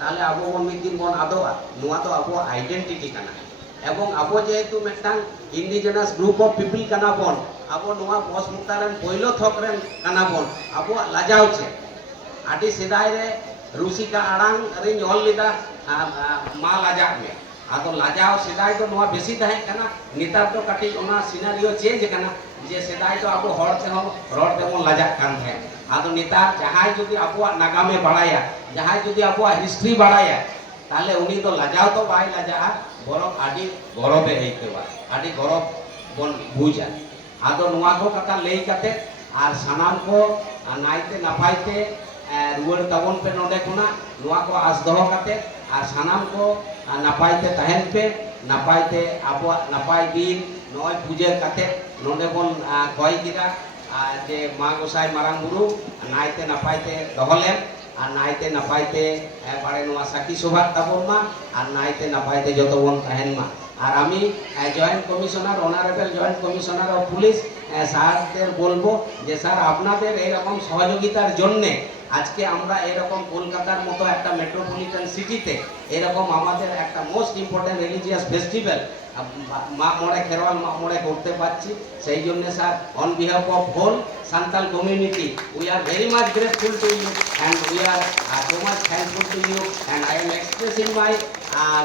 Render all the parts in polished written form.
ताहले आबो बन मिद दिन बन आदोआ नुआ तो आबो आइडेंटिटी काना एवं आबो जेहेतु मिदटांग इंडिजिनास ग्रुप ऑफ पीपल काना बन आबो नुआ बस मुक्तारेन पहिलो थकरेन काना बन आबो लाजाव चे आदि सेदाय रे रुसिका आड़ांग रे ऑल लेदा मा लाजा में आदो लाजाव सेदाय तो नुआ बेसी ताहे काना नेतार तो काटी ओना सिनारियो चेंज काना जे सेदाय तो आबो हर ते हो रड ते मन लाजा कान थे आदो नेता जहाय जुदी आबो नागामे बाड़ाया जहाय जुदी आबो हिस्ट्री बाड़ाया ताहले उनी तो लाजाव तो बाय लाजा बरं आदि गौरवे आइकेवा आदि गौरव बन बुझा आदो नुआ को कथा लई काते आर सानाम को नाइते नापाइते रुवर ताबन पे नोडे खुना नुआ को आस दोहो काते आर सानाम को नापाइते तहन पे नापाइते आबो नापाइ दिन नय पूजे काते नोडे बन कय किदा जे मा गोसाई मारांग बुरु नाइते नापाइते दोहलेन আর নাইতে নাপাইতে পারে নোয়া সাকি সভা তাবন মা আর নাইতে নাপাইতে যত বন তাহেন মা আর আমি joint commissioner honourable joint commissioner of police স্যারদের বলবো যে স্যার আপনাদের এরকম সহযোগিতার জন্য আজকে আমরা এরকম কলকাতার মতো একটা মেট্রোপলিটন সিটিতে এরকম আমাদের একটা মোস্ট ইম্পর্টেন্ট রিলিজিয়াস ফেস্টিভ্যাল মা মোড়ে খেরওয়াল মা মোড়ে করতে পারছি সেই জন্য sir on behalf of whole Santal community, we are very much grateful to you and we are so much thankful to you and I am expressing my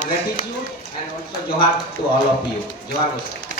gratitude and also Johar to all of you. Johar.